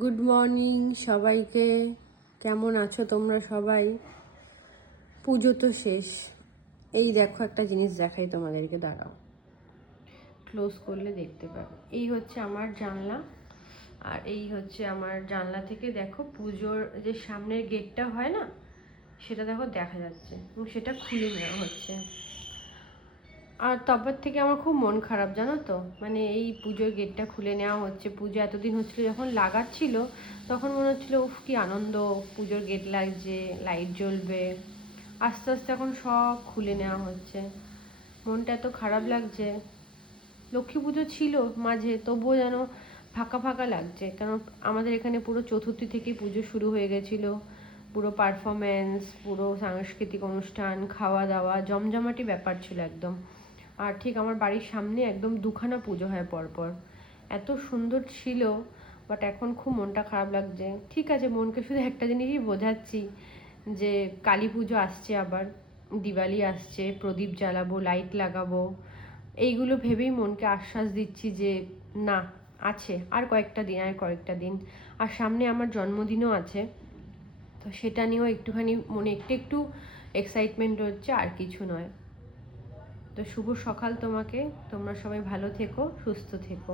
Good morning সবাইকে। কেমন আছো তোমরা সবাই? পুজো তো শেষ। এই দেখো একটা জিনিস দেখাই তোমাদেরকে, দাঁড়াও। ক্লোজ করলে দেখতে পাবে। এই হচ্ছে আমার জানলা, আর এই হচ্ছে আমার জানলা থেকে দেখো পুজোর যে সামনের গেটটা হয় না, সেটা দেখো দেখা যাচ্ছে এবং সেটা খুলে নেওয়া হচ্ছে। আর তারপর থেকে আমার খুব মন খারাপ, জানো তো? মানে এই পুজোর গেটটা খুলে নেওয়া হচ্ছে, পুজো এতদিন হচ্ছিল, যখন লাগাচ্ছিল, তখন মনে হচ্ছিল, উফ, কি আনন্দ, পুজোর গেট লাগছে লাইট জ্বলবে। আস্তে আস্তে এখন সব খুলে নেওয়া হচ্ছে। মনটা এত খারাপ লাগছে। লক্ষ্মী পুজো ছিল মাঝে, তবুও যেন ফাঁকা ফাঁকা লাগছে, কারণ আমাদের এখানে পুরো চতুর্থী থেকেই পুজো শুরু হয়ে গেছিল। পুরো পারফরমেন্স পুরো সাংস্কৃতিক অনুষ্ঠান, খাওয়া দাওয়া, জমজমাটি ব্যাপার ছিল একদম। আর ঠিক আমার বাড়ির সামনে একদম দুখানা পুজো হয় পরপর। এত সুন্দর ছিল বাট এখন খুব মনটা খারাপ লাগছে। ঠিক আছে, মনকে শুধু একটা জিনিসই বোঝাচ্ছি যে কালী পুজো আসছে আবার, দিওয়ালি আসছে, প্রদীপ জ্বালাবো লাইট লাগাবো। এইগুলো ভেবেই মনকে আশ্বাস দিচ্ছি যে না, আছে, আর কয়েকটা দিন, আর কয়েকটা দিন। আর সামনে আমার জন্মদিনও আছে, তো সেটা নিয়েও একটুখানি মনে একটু একটু এক্সাইটমেন্ট হচ্ছে, আর কিছু নয়। তো শুভ সকাল তোমাকে। তোমরা সবাই ভালো থেকো সুস্থ থেকো।